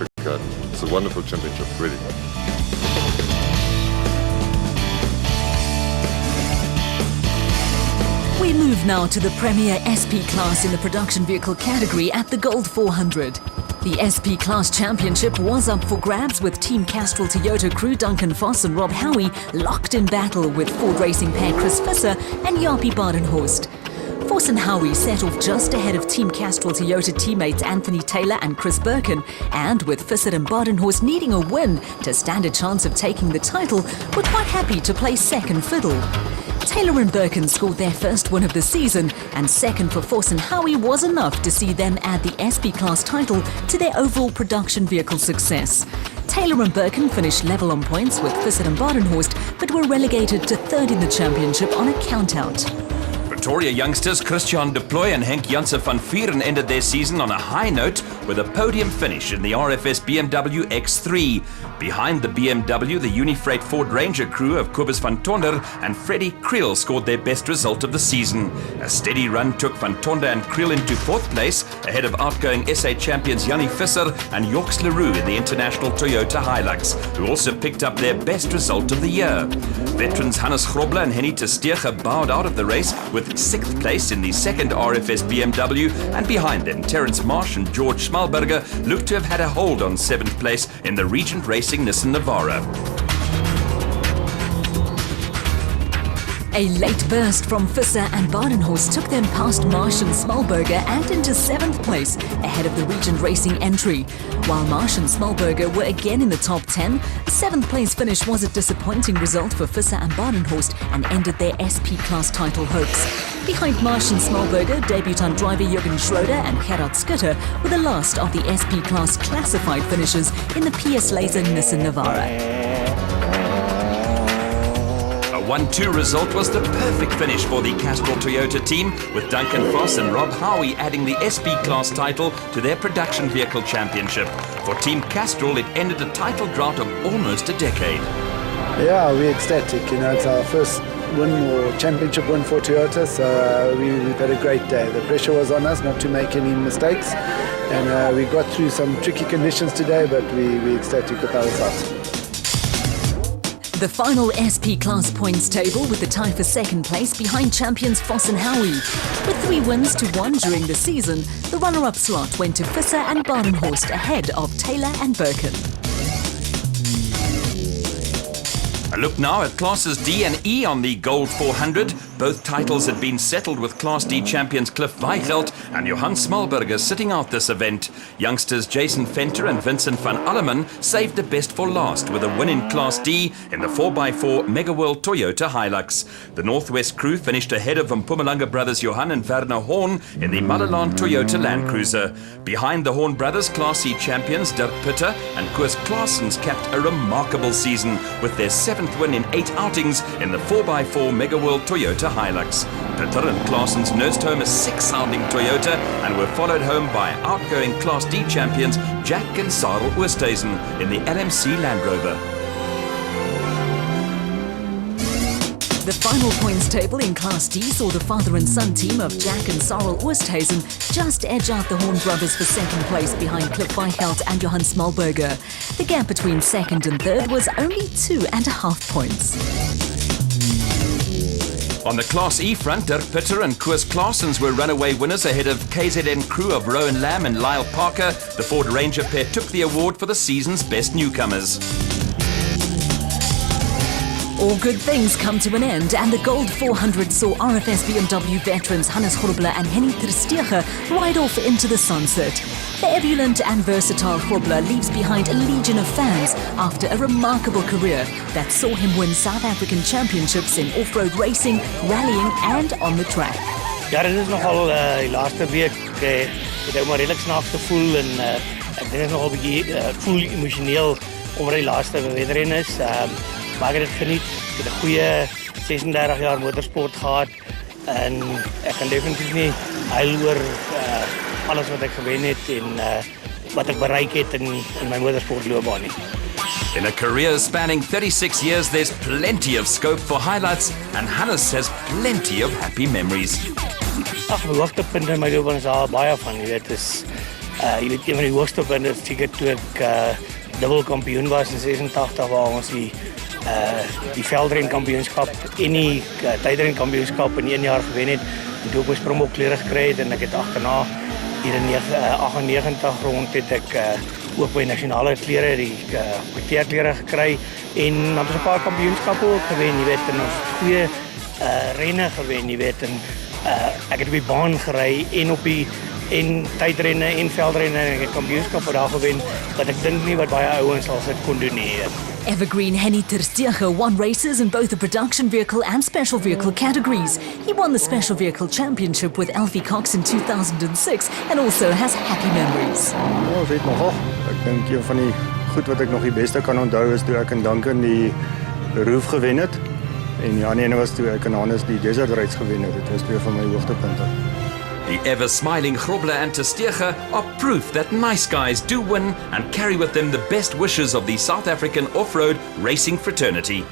Africa. It's a wonderful championship, really. We move now to the Premier SP class in the production vehicle category at the Gold 400. The SP Class Championship was up for grabs with Team Castrol Toyota crew Duncan Voss and Rob Howie locked in battle with Ford Racing pair Chris Visser and Jaapie Badenhorst. Voss and Howie set off just ahead of Team Castrol Toyota teammates Anthony Taylor and Chris Birkin, and with Visser and Badenhorst needing a win to stand a chance of taking the title, were quite happy to play second fiddle. Taylor and Birkin scored their first win of the season, and second for Voss and Howie was enough to see them add the SP Class title to their overall production vehicle success. Taylor and Birkin finished level on points with Visser and Badenhorst, but were relegated to third in the championship on a count-out. Pretoria youngsters Christian de Plooy and Henk Janse van Vieren ended their season on a high note with a podium finish in the RFS BMW X3. Behind the BMW, the Unifreight Ford Ranger crew of Kobus van Tonder and Freddie Creel scored their best result of the season. A steady run took van Tonder and Creel into fourth place, ahead of outgoing SA champions Jannie Visser and Yorks Leroux in the International Toyota Hilux, who also picked up their best result of the year. Veterans Hannes Grobler and Henny Tersteege bowed out of the race with 6th place in the second RFS BMW, and behind them Terence Marsh and George Schmalberger looked to have had a hold on 7th place in the Regent Racing Nissan Navara. A late burst from Visser and Badenhorst took them past Marsh and Smallberger and into 7th place ahead of the Regent Racing entry. While Marsh and Smallberger were again in the top 10, the 7th place finish was a disappointing result for Visser and Badenhorst and ended their SP Class title hopes. Behind Marsh and Smallberger, debutant driver Jürgen Schroeder and Gerard Skutter were the last of the SP Class classified finishers in the PS Laser Nissan Navara. A 1-2 result was the perfect finish for the Castrol Toyota team, with Duncan Voss and Rob Howie adding the SP Class title to their production vehicle championship. For Team Castrol, it ended a title drought of almost a decade. Yeah, we're ecstatic. It's our first win or championship win for Toyota, so we've had a great day. The pressure was on us not to make any mistakes, and we got through some tricky conditions today, but we're ecstatic with our results. The final SP Class points table with the tie for second place behind champions Voss and Howie. With 3 wins to 1 during the season, the runner-up slot went to Visser and Badenhorst ahead of Taylor and Birkin. A look now at Classes D and E on the Gold 400. Both titles had been settled with Class D champions Cliff Weigelt and Johan Smallberger sitting out this event. Youngsters Jason Venter and Vincent van Alleman saved the best for last with a win in Class D in the 4x4 Mega World Toyota Hilux. The Northwest crew finished ahead of Mpumalanga brothers Johan and Werner Horn in the Motherland Toyota Land Cruiser. Behind the Horn brothers, Class C champions Dirk Pitter and Koos Claessens capped a remarkable season with their 7th win in 8 outings in the 4x4 Mega World Toyota Hilux. Pitter and Claessens nursed home a 6-sounding Toyota and were followed home by outgoing Class D champions Jack and Sarel Oosthuizen in the LMC Land Rover. The final points table in Class D saw the father and son team of Jack and Sarel Oosthuizen just edge out the Horn brothers for second place behind Cliff Weigelt and Johan Smallberger. The gap between second and third was only 2.5 points. On the Class E front, Dirk Pitter and Koos Claessens were runaway winners ahead of KZN crew of Rowan Lamb and Lyle Parker. The Ford Ranger pair took the award for the season's best newcomers. All good things come to an end, and the Gold 400 saw RFS BMW veterans Hannes Grobler and Henny Tersteege ride off into the sunset. The ebullient and versatile Grobler leaves behind a legion of fans after a remarkable career that saw him win South African championships in off-road racing, rallying and on the track. Ja, dit is nogal die laaste week het ek maar redelijk snaaks gevoel en ek dink is nogal 'n bietjie voel emosioneel omdat die laaste wedren is. Maar ek het dit geniet. Ek het 'n goeie 36 jaar motorsport gehad en ek kan definitief nie huil oor alles wat ek gewen het en wat ek bereik het in my motorsportloopbaan nie. In a career spanning 36 years, there's plenty of scope for highlights, and Hannes has plenty of happy memories. Ag, my hoogtepunte in my loopbaan is daar baie van, jy weet, is Jy weet, een van die hoogste punte is seker toe ek dubbel kampioen was in 86 waar ons die veldren kampioenskap en die tydren kampioenskap in 1 jaar gewen het. En toe ek my Springbok klere gekry het en ek het agterna hier in 98 rond het ek ook my nasionale klere, die kwartierklere gekry en dan het ons 'n paar kampioenskappe ook gewen, jy weet, en ons goeie renne gewen, jy weet, en ek het op die baan gery en tydrenne en veldrenne en ek het kampioenskappe daar gewen, wat ek dink nie wat baie ouens al dit kon doen nie. Evergreen Henny ter Steege won races in both the production vehicle and special vehicle categories. He won the special vehicle championship with Alfie Cox in 2006 and also has happy memories. Ja, weet nogal. Ek dink een van die goed wat ek nog die beste kan onthou is toe ek in Duncan die Roof gewen het en die ander ene was toe ek in Hannes die Desert Rides gewen het. Dit was twee van my hoogtepunte. The ever-smiling Grobler and ter Steege are proof that nice guys do win and carry with them the best wishes of the South African off-road racing fraternity.